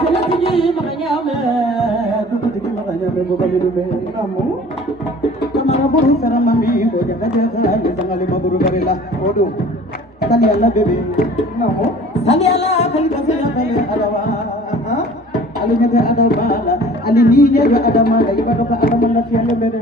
Selatigi makanyame, dukutigi makanyame bukalidume namu. Kamara buru saramami bojaga jaga nisangali maburu barila odu. Sali Allah bebe namu. Sali Allah kali kasih kali alawa. Alunya dia ada bala, alininya dia ada mala, ibadah ke ada mala siapa bebe.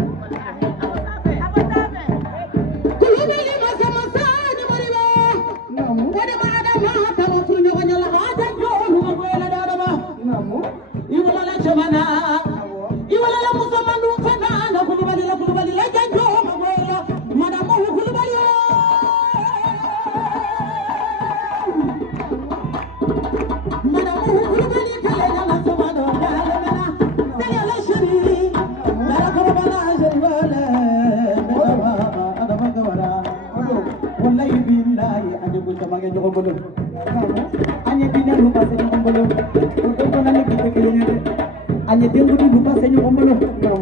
Anya dengu di lupa senyu ombolo,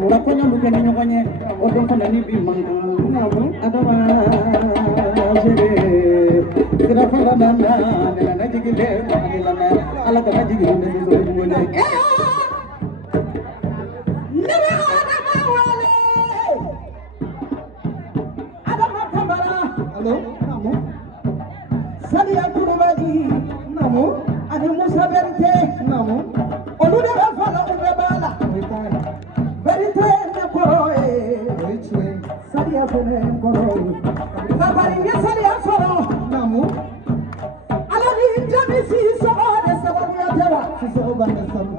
rakonya bukan nyokonye, odong kana ni bimang, ada jere, kira fara nana, nana jigile, makilana, ala kana jigile nesi so ngone. Nana ada mawale, ada makambara, halo, namu, sali aku bagi, namu, ada Musa berte, namu. Olu de ba fala o be bala verite ne koroe sadia fene koroe babari ne sadia foro namu ala ni jami si so de sababu ya tera si so ba ne sabu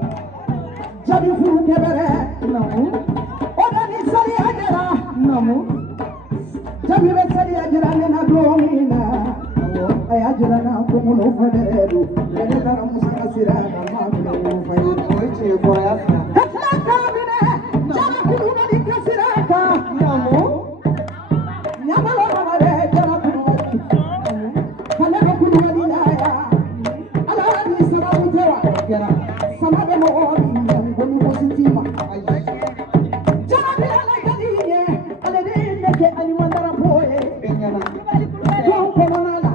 jami fu ne bere namu oda ni sadia jara namu jami be sadia jara ne na domina ay ajra na ko mulo federedu ne dara musa sira na ma ko fayu oiche boyasa hatla kamine jara kuluna dikasiraka namu nyamalo mare jara kuluna kana ko kuluna dinaya ala ni sababu tera kera sababu mo odi ngonu ko sitima jara bi ala kadiye ala de ke ali mandara boye benyana ko monala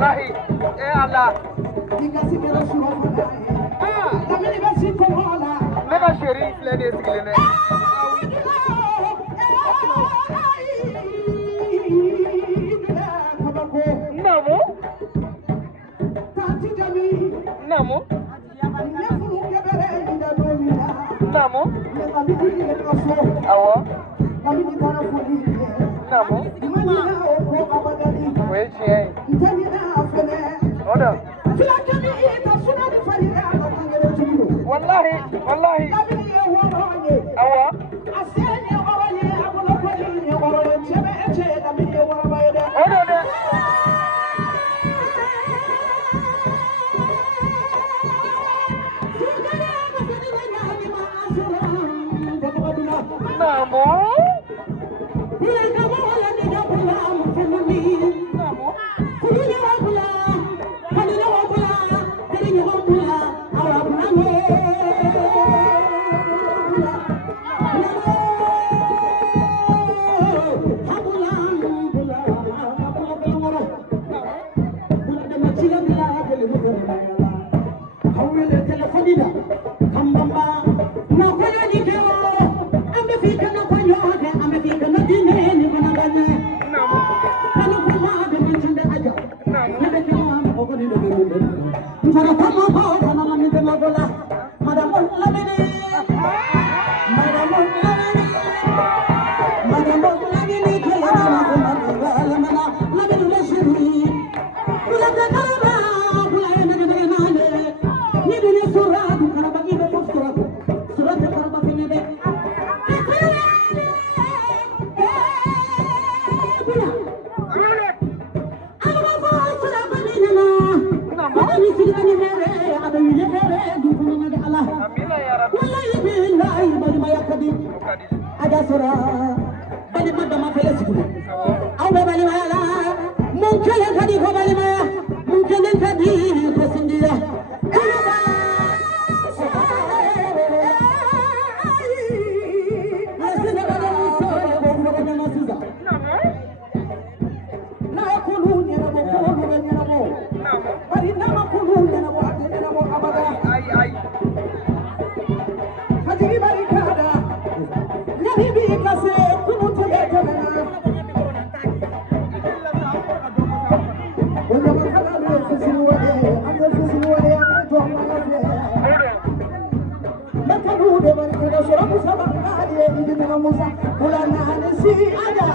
wallahi Allah Ikasi kera shuro fada lamini basi ko wala ne ka sheri filɛ ne sigilen dɛ Namo Tati jami Namo Nyafulu kebere ida domina Namo lamini kaso Awa lamini kana fuli Namo Imani na oko abadali Wei tiɲɛ Ntani na afene Oda Filakami ita suna di farida Bakangere tulo Wallahi Wallahi Lamini ye woroye Awa Asenye oroye Abulo kweli ye oroye Chebe eche lamini ye woroye Oda de Namo Amina ya Rabbi Ada sura bali madama fele sikulu aw be bali wala mun kala kadi ko bali ma mun kala kadi ko sindiya kaba asina bala musore bo ko na masuza na kulu ni na bo ko ni na bo bali na kulu ni na bo ate na bo abada ai hadi bari kada nabi bi kase kunu tebe tebe na wanda ba kada ne fisi wade ande fisi wade ande to ma ne maka du de ban kada sura musa ba ade idi na musa kula na ne si ada